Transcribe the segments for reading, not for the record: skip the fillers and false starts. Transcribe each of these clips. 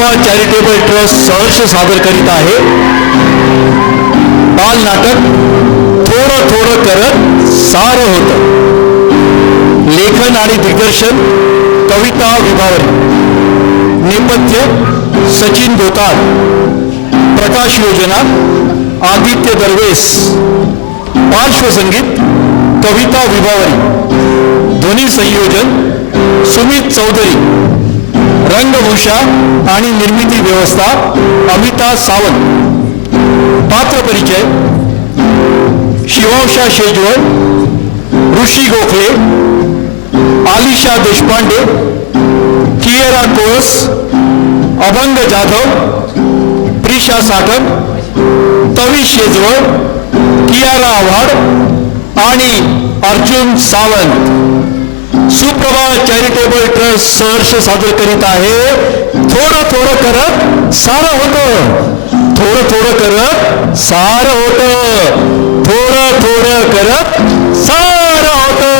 Suprabha charitable trust सहर्ष सादर करीत आहे बाल नाटक थोडं थोडं करत सारं होतं. लेखन आणि दिग्दर्शन कविता विभावरी. नेपथ्य सचिन धोतार. प्रकाश योजना आदित्य दरवेस. पार्श्वसंगीत कविता विभावरी. ध्वनी संयोजन सुमित चौधरी. रंगभूषा आणि निर्मिती व्यवस्था अमिता सावंत. पात्र परिचय शिवांशा शेजवळ, ऋषी गोखले, आलिशा देशपांडे, कियरा कोळस, अभंग जाधव, प्रिशा साठन, तवी शेजवळ, कियारा आव्हाड आणि अर्जुन सावंत. सुप्रभा चॅरिटेबल ट्रस्ट सहर्ष सादर करीत आहे थोडं थोडं करत सारं होतं. थोडं थोडं करत सारं होतं. थोडं थोडं करत सारं होतं.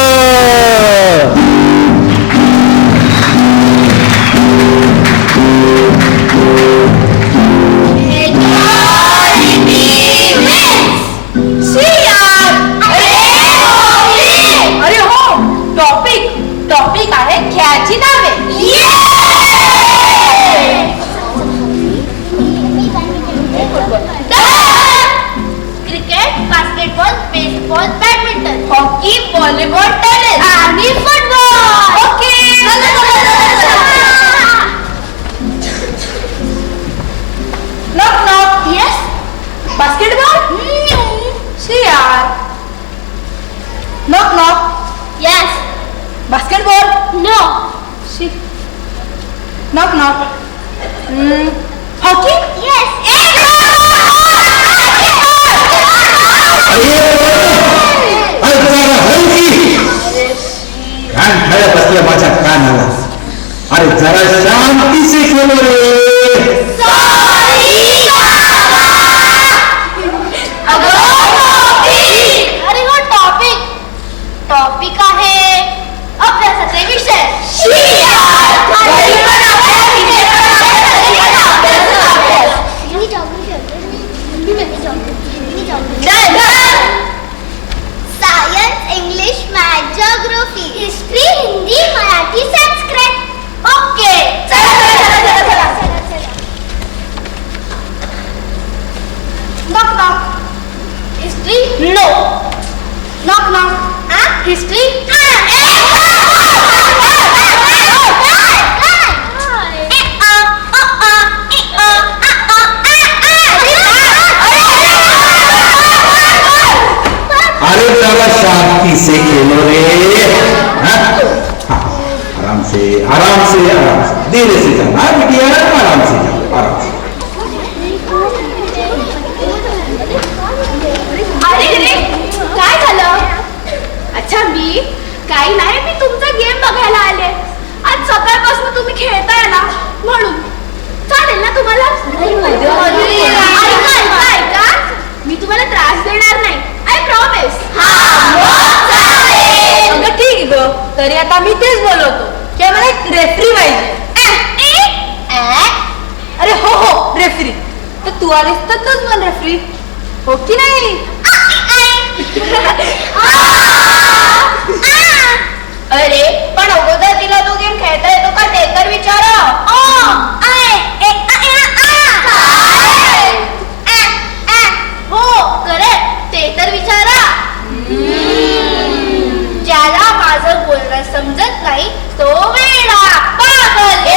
टॉपिक आहे खेळाची नावे. Cricket, basketball, baseball, badminton, hockey, volleyball, tennis आणि football. Okay. Knock knock. Yes. Basketball. यार. Knock knock. Yes. Basketball. No. Knock knock. Hockey. Yes. बसल्या माझ्या कानाला. अरे जरा शांती से खेळो रे. अरे हो टॉपिक आहे अभ्यासाचे विषय. Science, English, math, geography, history, Hindi, Marathi, Sanskrit. Okay. चला. Knock knock. History. No. Knock knock. History. अरे जरा शांति से खेलो रे. आराम से धीरे से जाना बिटिया. आराम से. अरे काय झालं? अच्छा काही नाही, मी तुमचा गेम बघायला आले. आज सकाळपासून तुम्ही खेळताय ना म्हणून. चालेल ना तुम्हाला? ऐका, मी तुम्हाला त्रास देणार नाही. I promise. अगं ठीक ग. तरी आता मी तेच बोलवतो की मला एक रेफरी पाहिजे. अरे हो रेफरी. तर तू आलीस तर तूच म्हण रेफरी. हो की नाही? अरे पण अगोदर तिला तो गेम खेळता येतो का ते तर विचारा. हो करेक्ट, ते तर विचारा. ज्याला माझं बोलणं समजत नाही तो वेडा पागल.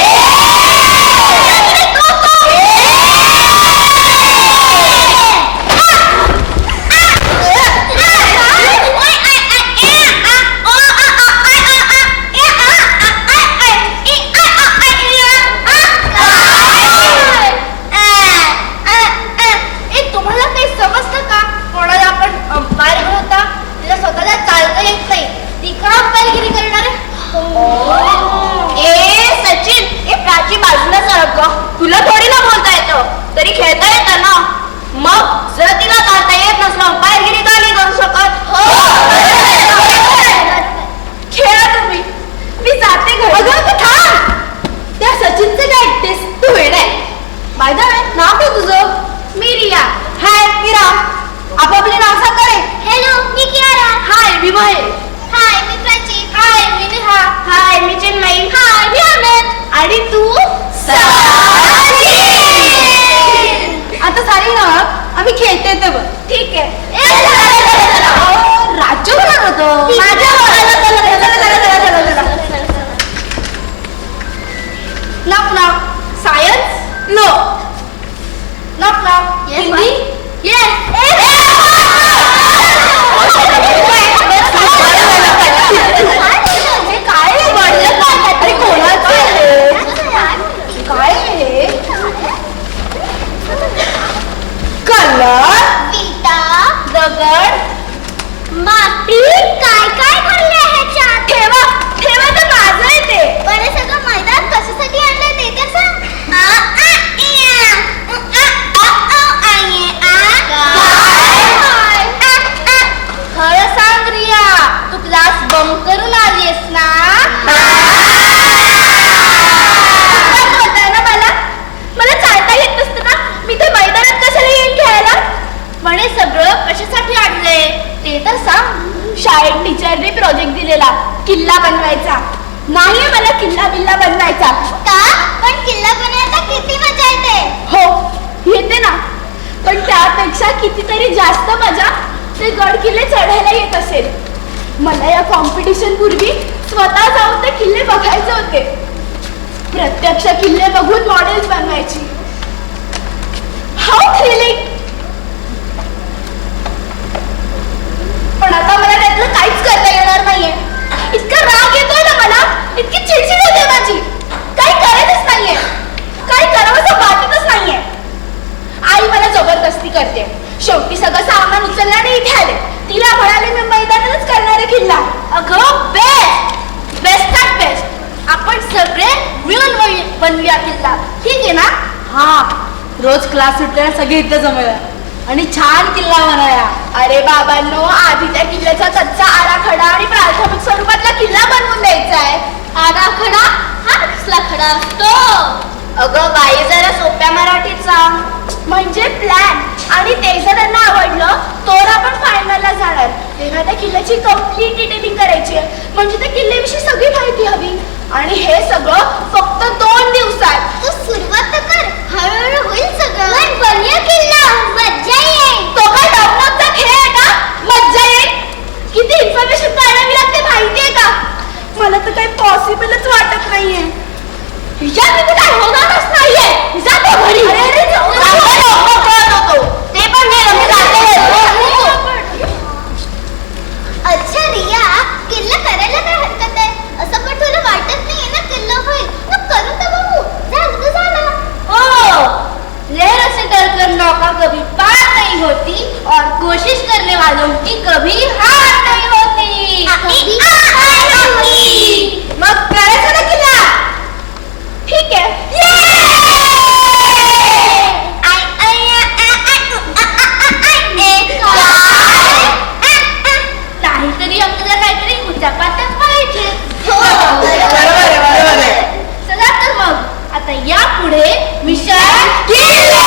तुला थोडी ना बोलता येतं, तरी खेळता येतं ना. मग जर तिला चालता येत नसलं बाहेरगिरी का नाही करू शकत? खेळा तुम्ही, मी जाते घरी. अगं थांब. त्या सचिनचं काय ऐकतेस तू? वेड आहे. knock. Science? No. Knock knock. Yes, Hindi? Yes. हे काय रे बडलं काय? अरे कोणाचं आहे हे? काय आहे हे? कलर, विटा, दगड, माती, काय काय भरले ह्याच्यात? ठेवा ठेवा तर माझं आहे ते. पण हे सगळं मैदान कशासाठी आणलंय ते तर सांग. आ, आ, इया. आ, आ, आ, आ, ये, आ. काय? आ, आ. खरं सांग रिया, तू क्लास बंक करून आलीयस ना? काय बोलताय ना मला चालता येत नसतं ना, मी ते मैदानात कशाला येईन खेळायला? म्हणे सगळं कशासाठी आणलंय ते तर सांग. शाळेत टीचरने प्रोजेक्ट दिलेला किल्ला बनवायचा. नाही मला किल्ला बिल्ला बनवायचा. का? पण किल्ला बनवायला किती मजा येते. हो येते ना, पण त्यापेक्षा कितीतरी जास्त मजा ते गड किल्ले चढायला येत असेल. मला या कॉम्पिटिशन पूर्वी स्वतः जाऊन ते किल्ले बघायचे होते. प्रत्यक्ष किल्ले बघून मॉडेल्स बनवायची. How thrilling. पण आता मला त्यातलं काहीच करता येणार नाहीये. इतका राग येतोय ना मला, इतकी चिडचिड होते माझी. काही करायचंच नाहीये, काही करावंसं वाटतच नाहीये. आई मला जबरदस्ती करते. शेवटी सगळं सामान उचललं आणि इथे आले. तिला म्हणाले मी मैदानातच करणारे किल्ला. अगं बेस्टात बेस्ट आपण सगळे मिळून बनवूया किल्ला, ठीक आहे ना? हा, रोज क्लास सुटल्यावर सगळे इथे जमूया आणि छान किल्ला बनवूया. अरे बाबांनो, आधी त्या किल्ल्याचा कच्चा आराखडा आणि प्राथमिक स्वरूपातला किल्ला बनवून द्यायचा आहे. आराखडा हा कसला खडा असतो. अगं बाई जरा सोप्या मराठीत सांग. म्हणजे प्लॅन. आणि ते जर त्यांना आवडलं तर आपण फायनलला जाणार. तेव्हा त्या किल्ल्याची कम्प्लीट डिटेलिंग करायची आहे. म्हणजे त्या किल्ल्याविषयी सगळी माहिती हवी. आणि हे सगळं फक्त 2 दिवसात. तू सुरुवात तर कर, हळूहळू होईल सगळं. पण बनूया किल्ला, मज्जा येईल. तो काय डॉक्टरचा खेळ आहे का? मज्जा येईल. किती इन्फॉर्मेशन काढावी लागते माहितीये का? मला तर काही पॉसिबलच वाटत नाहीये. या मी कुठे होणारच नाहीये. जातो घरी. अरे जाऊ नको. ते पण गेलं मी जाते. अच्छा रिया, किल्ला करायला काय हरकत आहे? असं पण तुला वाटत नाहीये ना किल्ला होईल? मग करून तर बघू. झालं तर झालं. ओ, लहर से डरकर नौका कभी पार नहीं होती और कोशिश करने वालों की कभी हार नहीं होती. मग करायचं ना किल्ला? ठीक आहे. नाहीतरी आपल्याला काहीतरी उचापात्यात पाहिजे. बरोबर आहे. चला तर मग आता यापुढे मिशन किल्ले.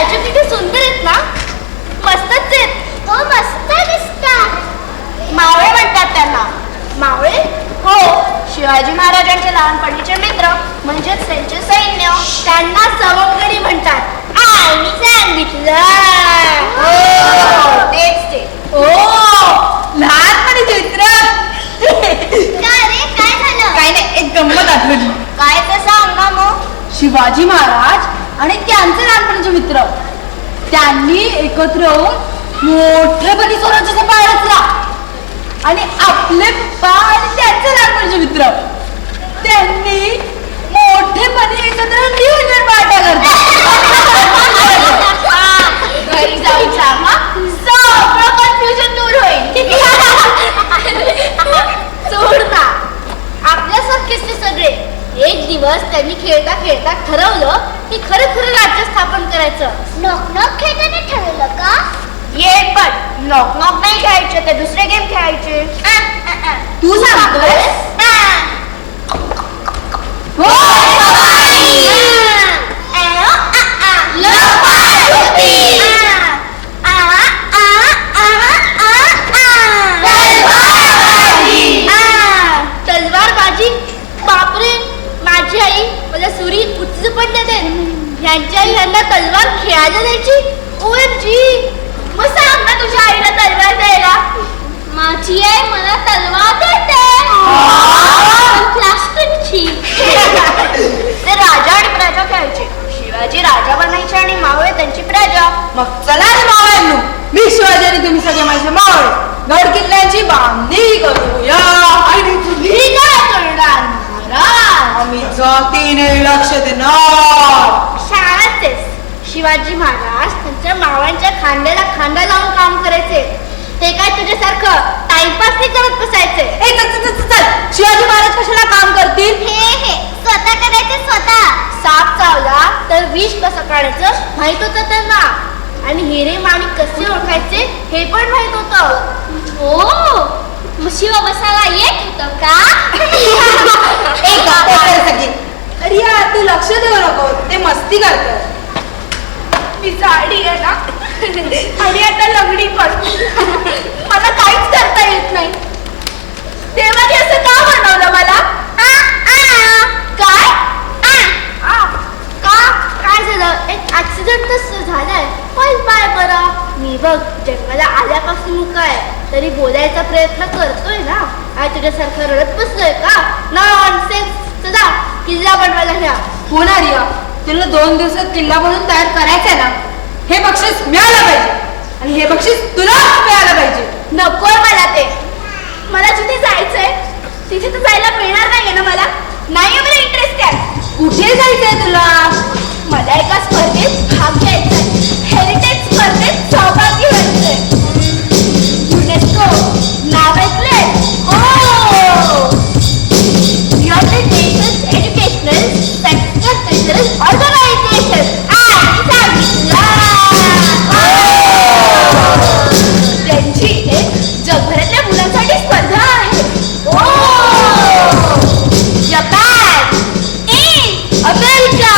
स्टॅच्यू किती सुंदर आहेत ना. मस्तच आहेत. हो मस्त दिसतात. मावळे म्हणतात त्यांना. मावळे? हो, शिवाजी महाराजांचे लहानपणीचे मित्र म्हणजेच त्यांचे सैन्य. त्यांना सवंगडी म्हणतात. मी सांगितलं. हो तेच ते. ओ लहानपणी चित्र. काय रे काय झालं? काही नाही, एक गंमत आठवली. काय ते सांगा मग. शिवाजी महाराज आणि त्यांचे लहानपणीचे मित्र त्यांनी एकत्र येऊन मोठेपणी स्वराज्याचा पाय रचला. आणि आपले पप्पा आणि त्यांचे लहानपणीचे मित्र त्यांनी मोठेपणी एकत्र दिवसभर पार्ट्या करतात. घरी जाऊन सांगा, सगळं कन्फ्युजन दूर होईल. सोड ना, आपल्यासारखेच ते सगळे. एक दिवस त्यांनी खेळता खेळता ठरवलं की खरं खरं राज्य स्थापन करायचं. नॉक नॉक खेळताना ठरवलं का? ये पण नॉक नॉक नाही खेळायचे, ते दुसरे गेम खेळायचे. तू सांगतोस? तलवारबाजी. बापरे, माझी आई मला सुरी उच्च पण देते. ह्यांची आई ह्यांना तलवार खेळायला द्यायची. OMG. मग सांग ना तुझ्या आईला तलवार द्यायला. माझी आई मला तलवार देते. प्लास्टिकची. ते राजा आणि प्रजा खेळायचे. शिवाजी राजा बनायचे आणि मावळे त्यांची प्रजा. मग चला रे मावळ्यांनो, मी शिवाजी आणि तुम्ही सगळे माझे मावळे गड किल्ल्यांची बांधणी करूया. आणि तुम्ही काय करणार महाराज? आम्ही जातीने लक्ष देणार. शाळाचेच. शिवाजी महाराज त्यांच्या मावळ्यांच्या खांद्याला खांदा लावून काम करायचे. ते काय तुझ्यासारखं टाइमपास नाही करत बसायचे. ए चल, शिवाजी महाराज कशाला काम करतील? हे स्वतः करायचे स्वतः. साप चावला तर विष कसं काढायचं माहित होतं त्यांना. आणि हिरे माणिक कसे ओळखायचे हे पण माहित होतं. हो शिव बसायला येत होतं का? एक सगळी. रिया तू लक्ष देऊ नको, ते मस्ती करतात. मी साडी आहे ना आणि आता लंगडी पण. मला काहीच करता येत नाही. देवाने असं का बनवलं मला? काय? काय झालं? एक ऍक्सिडेंट तर झालाय. पाय बरं. मी बघ जन्माला आल्यापासून मुका आहे तरी बोलायचा प्रयत्न करतोय ना. काय तुझ्यासारखं रडत बसलोय का? नॉनसेन्स. चला किल्ला बनवायला घ्या. हो ना रिया, तुला 2 दिवसात किल्ला बनवून तयार करायचंय ना. हे बक्षीस मिळालं पाहिजे आणि हे बक्षीस तुला मिळालं पाहिजे. नकोय मला ते. मला जिथे जायचंय तिथे तर जायला मिळणार नाहीये ना मला. नाहीये मला इंटरेस्ट आहे. कुठे जायचंय तुला? मला एका स्पर्धेत भाग घ्यायचाय. हेरिटेज स्पर्धेत सहभागी व्हायचंय. युनेस्को नाव ऐकलंय? United Nations Educational sector cultural organisation. त्यांची इथे जगभरातल्या मुलांसाठी स्पर्धा आहे. जपान, अमेरिका,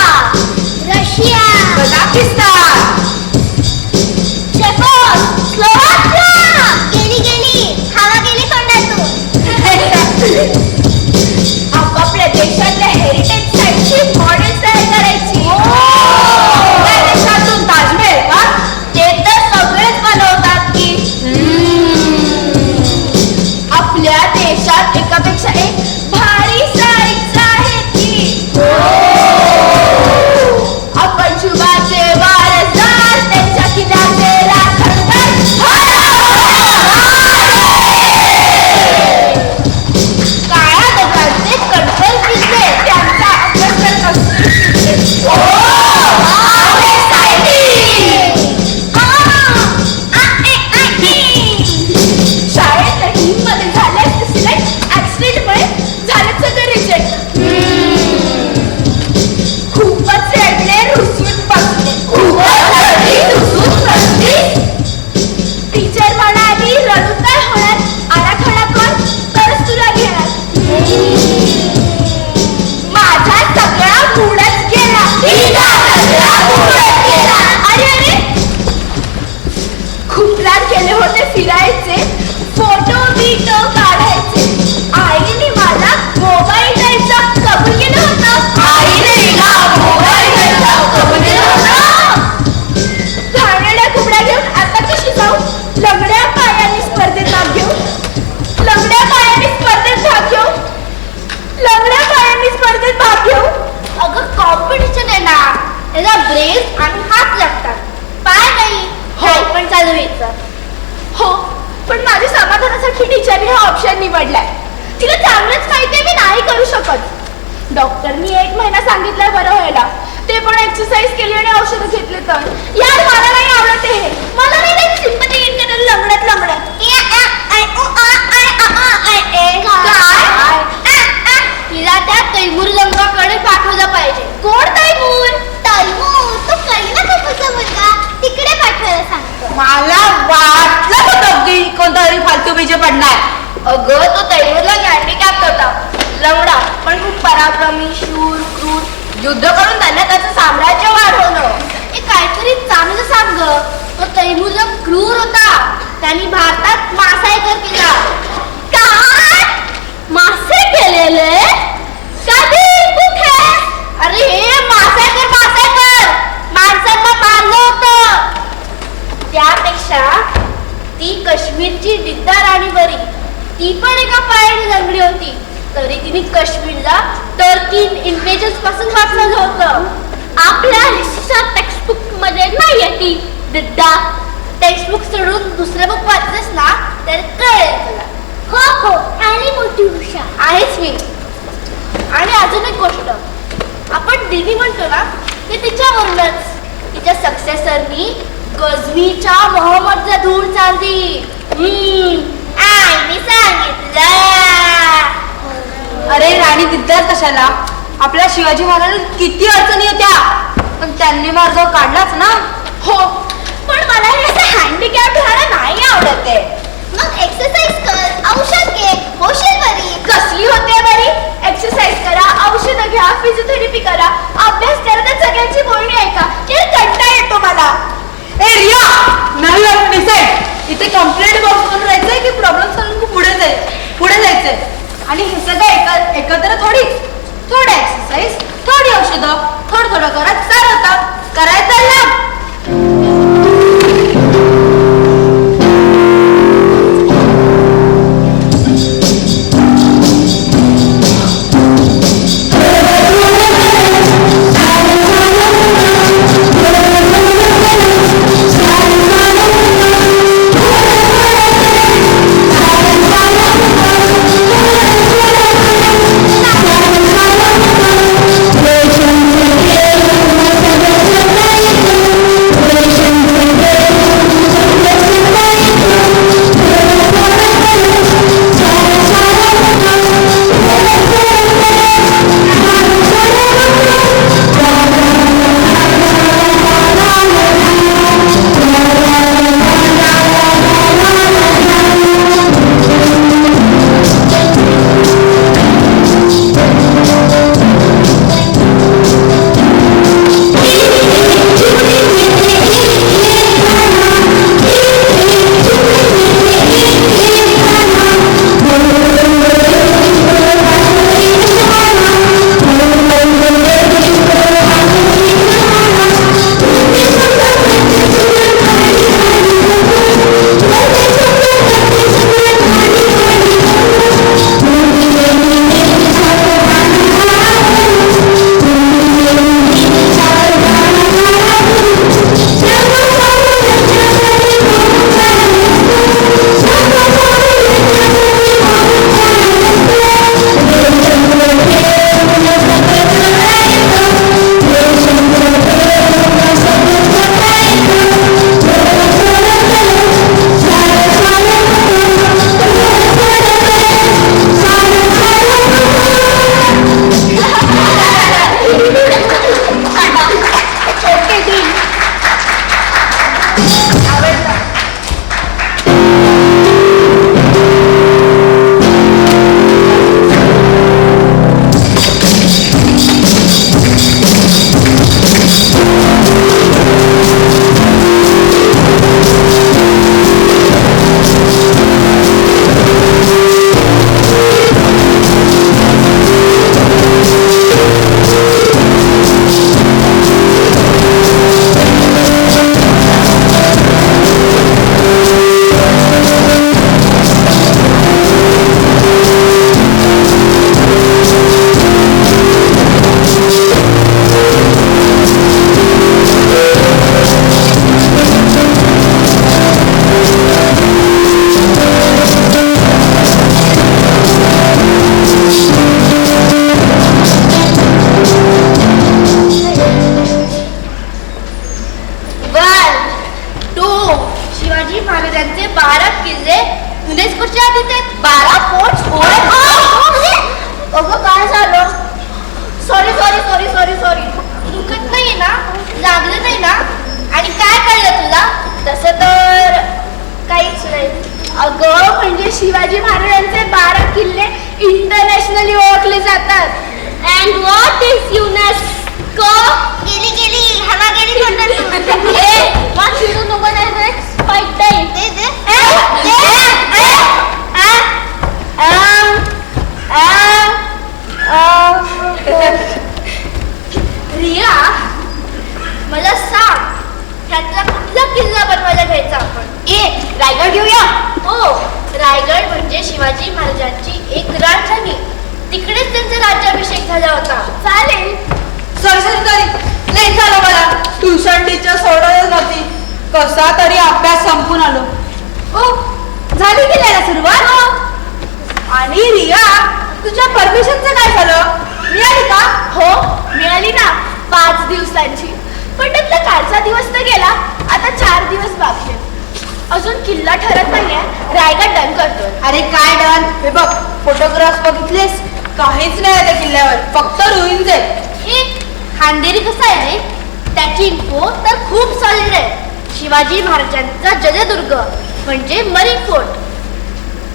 त्याचा ब्रेस आणि हात लागतात, पाय नाही. काही पण चालू व्हायचं. हो, पण माझ्या समाधानासाठी टीचरने हा ऑप्शन निवडलाय. तिला चांगलंच माहितीये मी नाही करू शकत. डॉक्टरनी 1 महिना सांगितलंय बरं व्हायला, ते पण एक्सरसाइज केली आणि औषधं घेतले तर. यार मला नाही आवडत हे. मला नाही ते सिंपती इंटरनल लंगडत लंगडत. तिला त्या तैमूर रंगाकडे पाठवलं पाहिजे. कोण तैमूर? तैमूर तो कळला कपूरचा मुलगा, तिकडे पाठवायला सांगतो. मला वाटलं होतं की कोणतरी फालतू बीजे पडणार. अगं तो तैमूरला हँडिकॅप होता, लंगडा, पण खूप पराक्रमी, शूर, क्रूर, युद्ध करून त्यांना त्याचं साम्राज्य वाढवलं. हे काहीतरी चांगलं सांग ग. तो तैमूर क्रूर होता, त्यांनी भारतात मासायकर केला. काय? मासे केलेले? कधी? कुठे? अरे हे मासायकर माणसांना मारलं होतं. त्यापेक्षा ती काश्मीरची दिद्दा राणी बरी. ती पण एका पायाने लंगडी होती, तरी तिने काश्मीरला टर्की इन्व्हेजन्स पासून वाचवलं होतं. आपल्या हिस्ट्रीच्या टेक्स्टबुक मध्ये नाहीये ती दिद्दा. टेक्स्टबुक सोडून दुसरं बुक वाचलंस ना तर कळेल तुला. हो आणि मोठी हुशार आहेच मी. आणि अजून एक गोष्ट, आपण दिदी म्हणतो ना ते तिच्यावरूनच. तिच्या सक्सेसरनी गझनीच्या मोहम्मदला धूळ चालली. आईने सांगितलं. अरे राणी दिद्दार कशाला? आपल्या शिवाजी महाराजांना किती अडचणी होत्या, पण त्यांनी मार्ग काढलाच ना. हो, पण मला हे असं हँडिकॅप राहणं नाही आवडत आहे. मग एक्सरसाइज कर, औषध घे, होशील बरी. कसली होते बरी? एक्सरसाइज करा, औषधं घ्या, फिजिओथेरपी करा, अभ्यास करा, त्या सगळ्यांची बोलणी ऐका. हे कंटाळा येतो मला. ए रिया, नाही डिसाईड. इथे कंप्लेंट बॉक्स म्हणून राहायचंय की प्रॉब्लेम सॉल्व्हिंग पुढे जायचंय. आणि हे सगळं एकत्र थोडी. थोडं एक्सरसाइज, थोडी औषधं, थोडं करत चालवतं. करायचं लाभ. Thank you. कळलं तुला? तसं तर काहीच नाही. अगं म्हणजे शिवाजी महाराजांचे 12 किल्ले इंटरनॅशनली ओळखले जातात. And what is UNESCO? गेली हवा गेली म्हणतात. What you know when I next fight day? Riya, मला सांग त्यातला कुठला किल्ला बनवायला घ्यायचा आपण? रायगड घेऊया. हो, रायगड म्हणजे शिवाजी महाराजांची एक राजधानी. तिकडेच त्यांचा राज्याभिषेक झाला होता. चालेल. नाही झालं मला. ट्युशन टीचर सोडवलं नव्हती. कसा तरी अभ्यास संपून आलो. ओ झाली गेल्या सुरुवात. आणि रिया तुझ्या परमिशनचं काय झालं? मिळाली का? हो, मिळाली ना 5 दिवसांची. पण त्यातला कालचा दिवस तर गेला. आता 4 दिवस बाकी आहेत. अजून किल्ला ठरत नाहीये. रायगड डन करतोय. अरे काय डन? हे बघ फोटोग्राफ्स बघितलेस? काहीच नाही त्या किल्ल्यावर, फक्त रुईन्स आहेत. एक खांदेरी कसा आहे रे? त्याची इन्फो तर खूप सॉलिड आहे. शिवाजी महाराजांचा जलदुर्ग म्हणजे मरीन फोर्ट.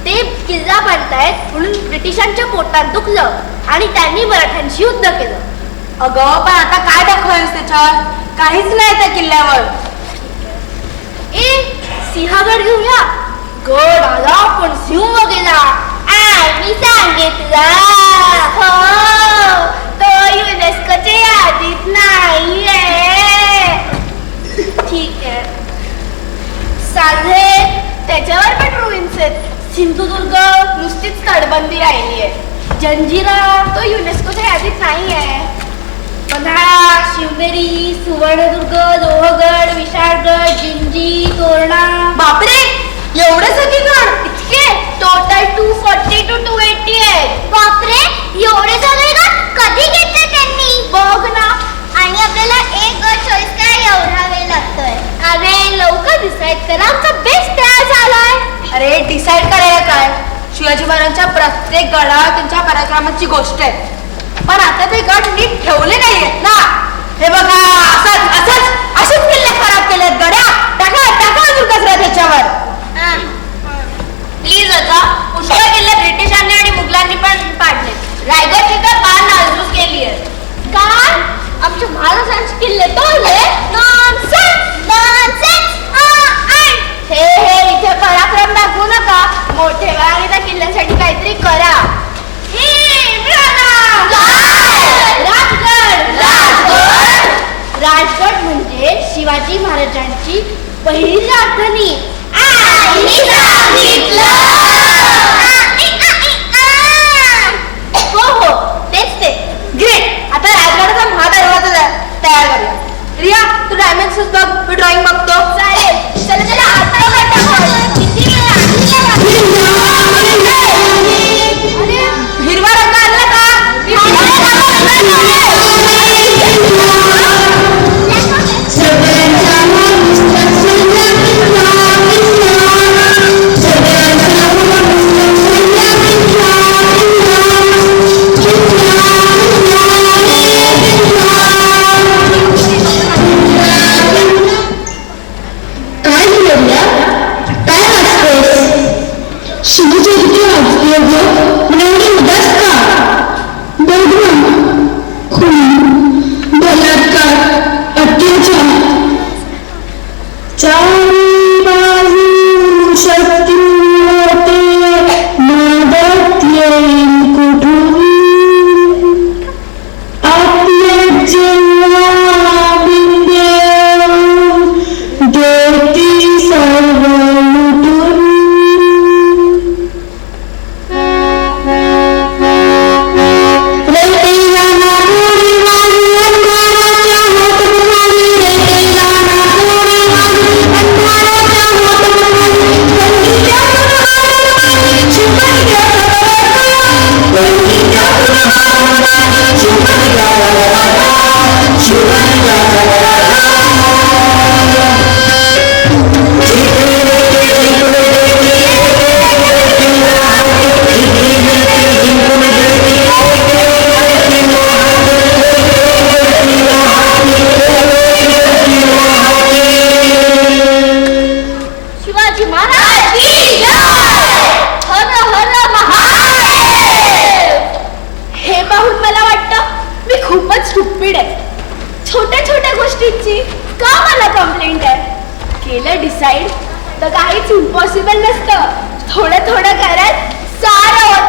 ते किल्ला बांधतायत म्हणून ब्रिटिशांच्या पोटात दुखलं आणि त्यांनी मराठ्यांशी युद्ध केलं. अगं पण आता काय दाखवायस त्याच्यावर? काहीच नाही त्या किल्ल्यावर. सिंहगड घेऊया. गड आला पण सिंह गेला. मी सांगितलं. हो, तो युनेस्कोच्या यादीत नाहीये. ठीक आहे. साधे त्याच्यावर पण रुईन्स आहेत. सिंधुदुर्ग नुसतीच तडबंदी राहिली आहे. जंजिरा तो युनेस्कोच्या यादीत नाहीये. पन्हाळा, शिवनेरी, सुवर्णदुर्ग, लोहगड, विशाळगड, जिंजी, तोरणा. बापरे एवढे सगळी गड? इतके टोटल 240 to 280 आहेत. बापरे एवढे झाले का? कधी घेतले त्यांनी? बघ ना. आणि आपल्याला एक गड चॉईस काय एवढा वेळ लागतोय? अरे लवकर डिसाईड करा. आमचा बेस्ट तयार झालाय. अरे डिसाईड करायला काय? शिवाजी महाराजांच्या प्रत्येक गडावर त्यांच्या पराक्रमाची गोष्ट आहे. पण आता ते गड नीट ठेवले नाहीयेत ना. हे बघा असेच किल्ले खराब केलेत. गड्या टाका अजून कचरा त्याच्यावर. प्लीज आता पुष्कळ किल्ले ब्रिटिशांनी आणि मुघलांनी पण पाडले. रायगडची तर फार नासधूस केली आहे. काय? आमच्या महाराजांचे किल्ले तोडले? नॉनसेन्स. हे इथे पराक्रम दाखवू नका. मोठे व्हा आणि त्या किल्ल्यांसाठी काहीतरी करा. राजगड म्हणजे शिवाजी महाराजांची पहिली राजधानी. हो तेच ते. ग्रेट. आता राजगडाचा महादरवाजा तयार करूया. रिया तू डायमेन्शन्स बघ, मी ड्रॉइंग बघतो. चालेल. चला आता हिरवा रंग आणला का? गोष्टींची का मला कंप्लेंट आहे? केलं डिसाईड तर काहीच इम्पॉसिबल नसतं. थोडं थोडं करत सारं होतं.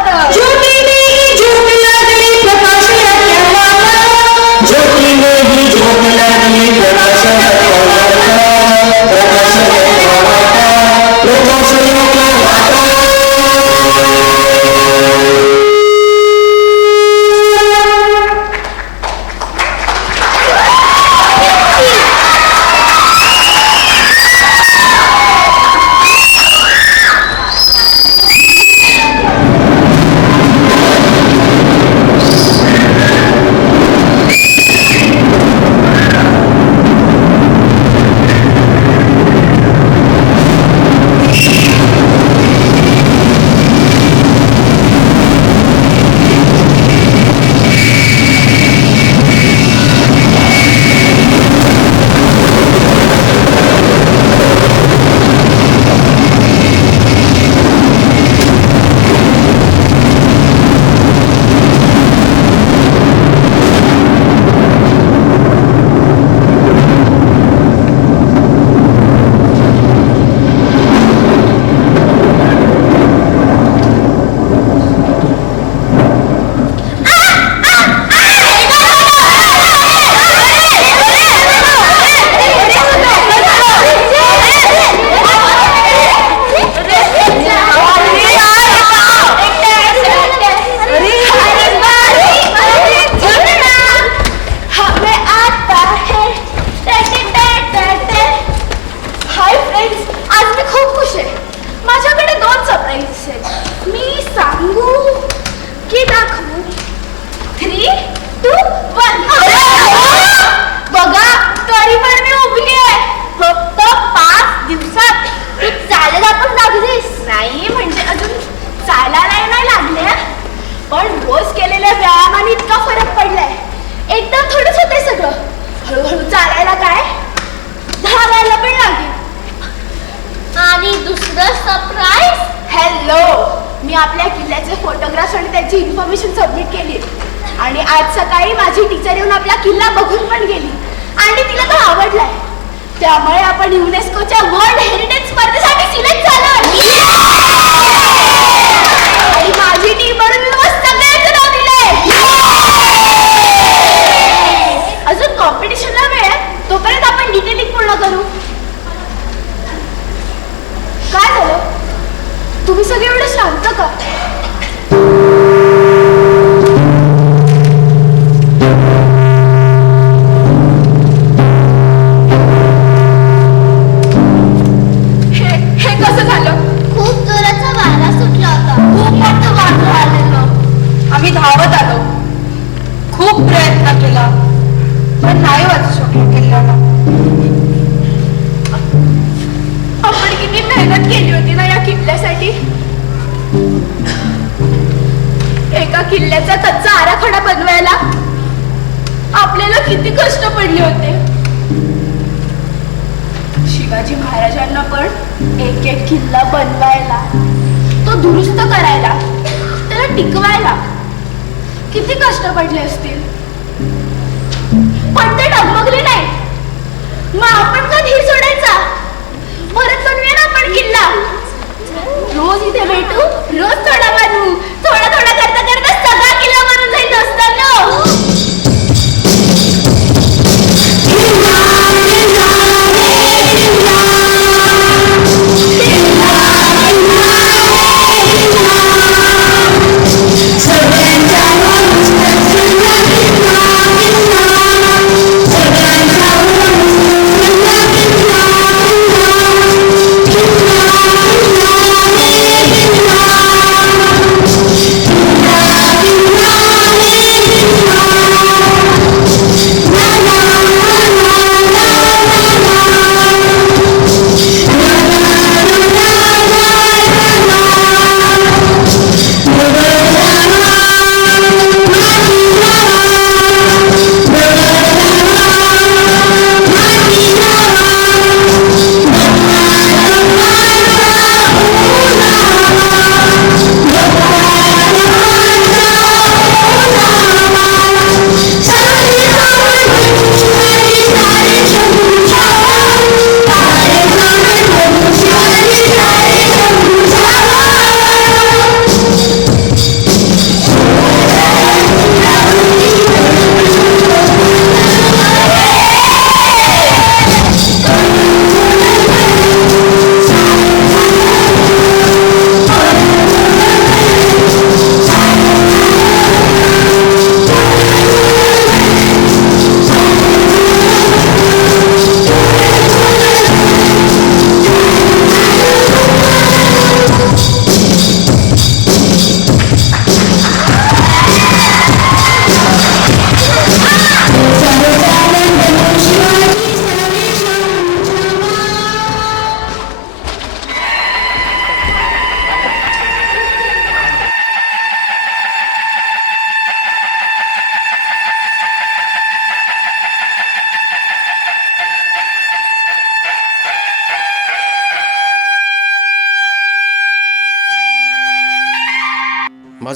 Sangha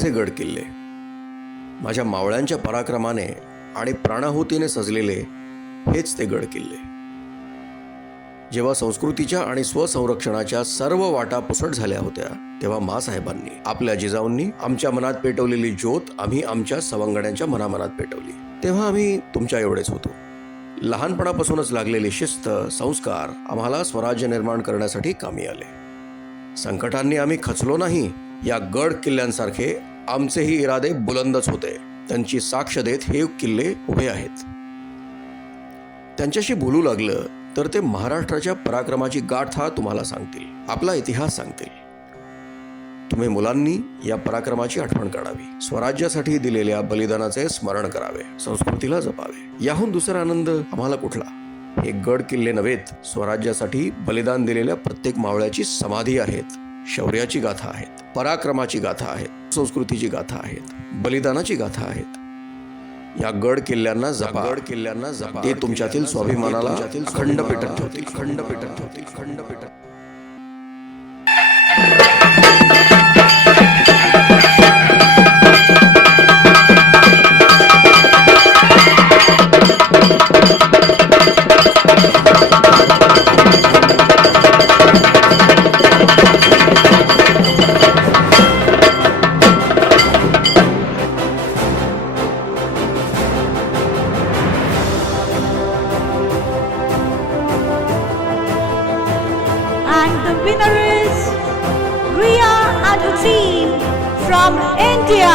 माझे गड किल्ले, माझ्या मावळ्यांच्या पराक्रमाने आणि प्राणाहुतीने सजलेले हेच ते गड किल्ले. जेव्हा संस्कृतीच्या आणि स्वसंरक्षणाच्या सर्व वाटा पुसट झाल्या होत्या, तेव्हा माँसाहेबांनी, आपल्या जिजाऊंनी आमच्या मनात पेटवलेली ज्योत आम्ही आमच्या सवंगड्यांच्या मनामनात पेटवली. तेव्हा आम्ही तुमच्या एवढेच होतो. लहानपणापासूनच लागलेली शिस्त, संस्कार आम्हाला स्वराज्य निर्माण करण्यासाठी कामी आले. संकटांनी आम्ही खचलो नाही. या गड किल्ल्यांसारखे आमचेही इरादे बुलंदच होते. त्यांची साक्ष देत हे किल्ले उभे आहेत. त्यांच्याशी बोलू लागलं तर ते महाराष्ट्राच्या पराक्रमाची गाथा तुम्हाला सांगतील, आपला इतिहास सांगतील. तुम्ही मुलांनी या पराक्रमाची आठवण काढावी, स्वराज्यासाठी दिलेल्या बलिदानाचे स्मरण करावे, संस्कृतीला जपावे. याहून दुसरा आनंद आम्हाला कुठला? हे गड किल्ले नव्हेत, स्वराज्यासाठी बलिदान दिलेल्या प्रत्येक मावळ्याची समाधी आहेत, शौर्याची गाथा आहेत, पराक्रमाची गाथा आहेत, संस्कृतीची गाथा आहेत, बलिदानाची गाथा आहेत. या गड किल्ल्यांना जपा, गड किल्ल्यांना जपा. ते तुमच्यातील स्वाभिमानाला अखंड पेटत ठेवतील, अखंड पेटत ठेवतील, अखंड पेटत. And the winner is Riya and her team from India.